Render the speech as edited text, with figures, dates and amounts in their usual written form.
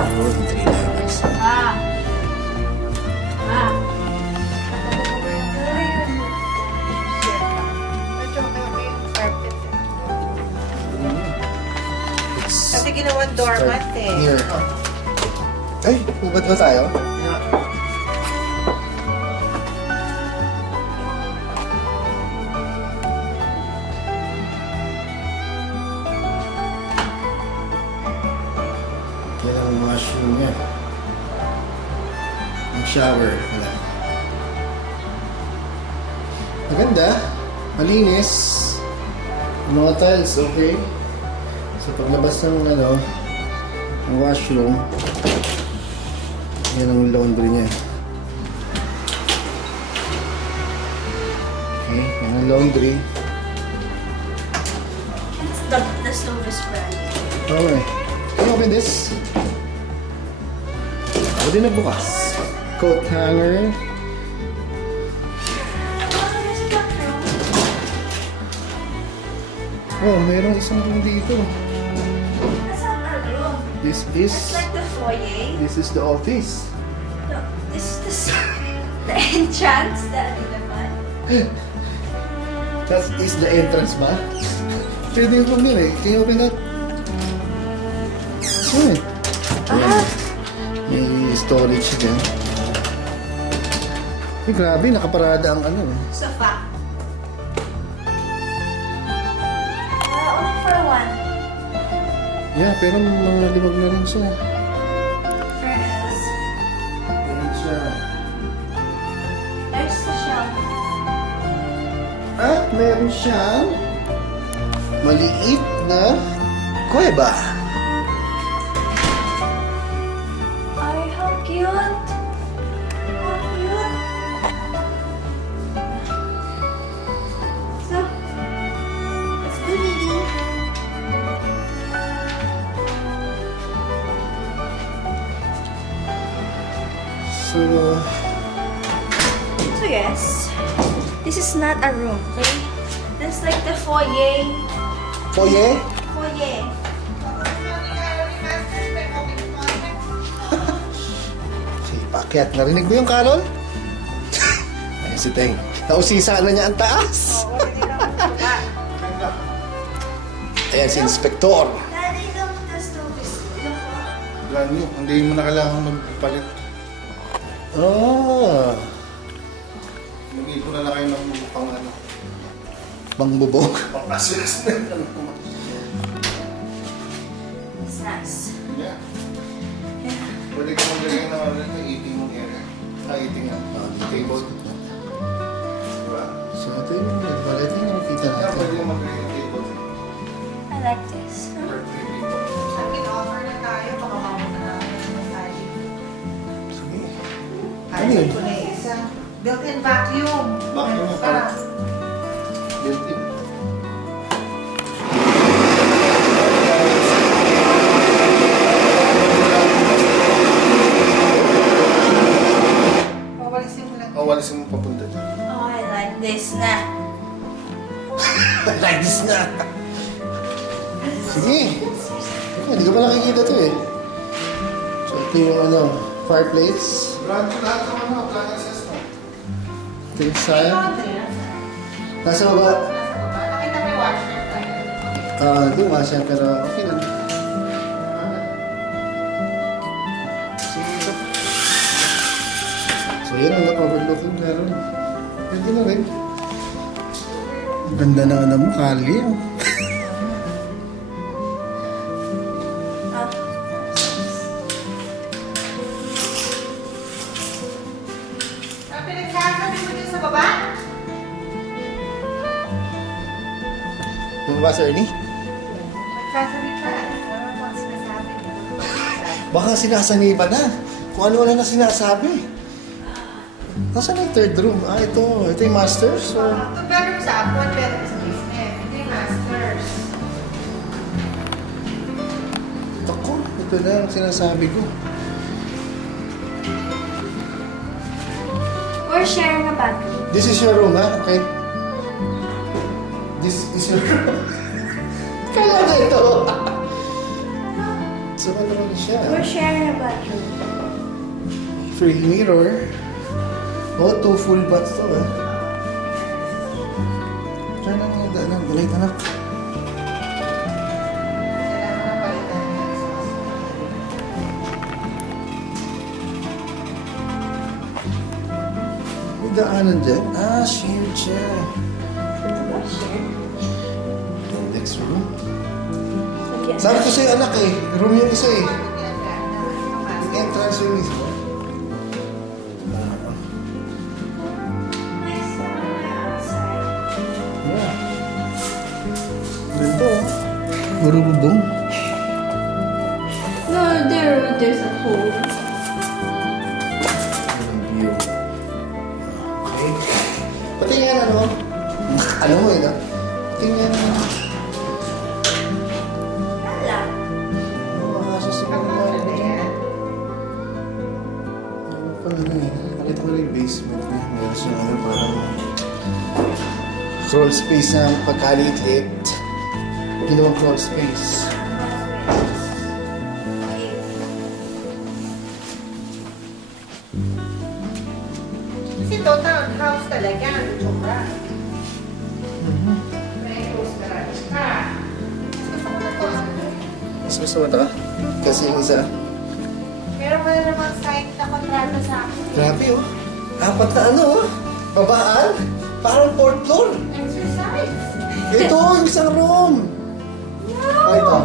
Yun, 3 levels. Kasi ginawan doormat eh. Here. Ay, ubat ba tayo? Yan ang washroom niya. Ang shower. Wala. Maganda. Malinis. Mga tiles, okay. So paglabas ng ang washroom, yan ang laundry niya. Okay, yan ang laundry. The stove is bright. Okay. Can you open this? Ako din nagbukas. Coat hanger. Oh, mayroong isang room dito. That's not our room. This is... It's like the foyer. This is the office. No, this is the entrance. That naman. That is the entrance ba? Pwede yung room nila eh. Can you open that? May storage din. Eh, grabe, nakaparada ang Sofa. Only for one. Yeah, pero mga limag na rin siya. Furnace. Ayan siya. There's the shelf. At meron siyang maliit na kuweba. Ay, how cute. How cute. So, let's go, Lily. So yes, this is not a room, okay? This is like the foyer. Foyer? Foyer. Si Pakyat, narinig mo yung Carol? Ayan si Teng. Nausisa na niya ang taas. Ayan si Inspektor. Daddy, look, the stove is... Brand new. Hindi mo na kailangan magpalit. Ah, Mag-ipon na lang kayo ng pangbubog. pang-assist. It's nice. Yeah. Pwede ka maglagay ng eating area. Eating table. Diba? So ito yung nagbalit yung nakikita Yeah, natin. pwede ka maglagay ng table. I like this. For 3 people. Sabi offer na tayo, baka mamuna na tayo. Sige. Ayun ko na isa. Built-in vacuum. Vacuum na Para. Built-in. Pawalisin mo lang. Walisin mo papunta dyan. Oh, I like this na. Like this na. Sige. Hindi ko pa nakikita to eh. So ito yung fireplace. Brand new lahat ng appliances mo. Ito yung side. Nasa baba. Nakita mo yung washer tayo. Hindi nga siya pero okay lang. So yun ang overlooking meron. Pwede na rin. Ang ganda na mo, Kali. Pinagsasabi mo dyan sa baba? Ano ba, Sir Ernie? Nagsasabi ka. Ano po ang sinasabi niya? Baka sinasaniba na. Kung ano na sinasabi. Nasaan yung third room? Ito. Ito yung masters? Or... Two bedroom sa apo, one bedroom sa basement. Hindi yung masters. Ako, ito na ang sinasabi ko. We're sharing a bathroom. This is your room, ha? Okay? This is your room. Kaya na ito. So, ano rin siya? We're sharing a bathroom. Free mirror. Oh, 2 full baths to, eh. Try na nga yung light, anak. May daanan dyan? Ah, shared siya. Yung next room. Okay. Sabi ko sa'yo, anak eh. Room yung isa eh. Yung entrance yung mismo. Nice outside. Yeah. Ganda oh. Marububong. No, there's a hole. Ang view. Okay. Pati nga ano. Alam mo eh, no? Pati nga ano. Wala. Makakasusunod na ako dyan. Ano pa na eh. Nakita ko na yung basement niya. Meron siya ano parang crawl space na pagkaliit-liit. Ginawang crawl space. Kasi total house talaga. Sobra. May house garage ka. Gusto ko na to. Mas gusto mo ito? Kasi yung isa. Meron ka na namang site na kontrata sa akin. Grabe oh. 4 na ano oh. Babaan. Parang 4th floor. Exercise. Ito, yung isang room. Wow! Ito.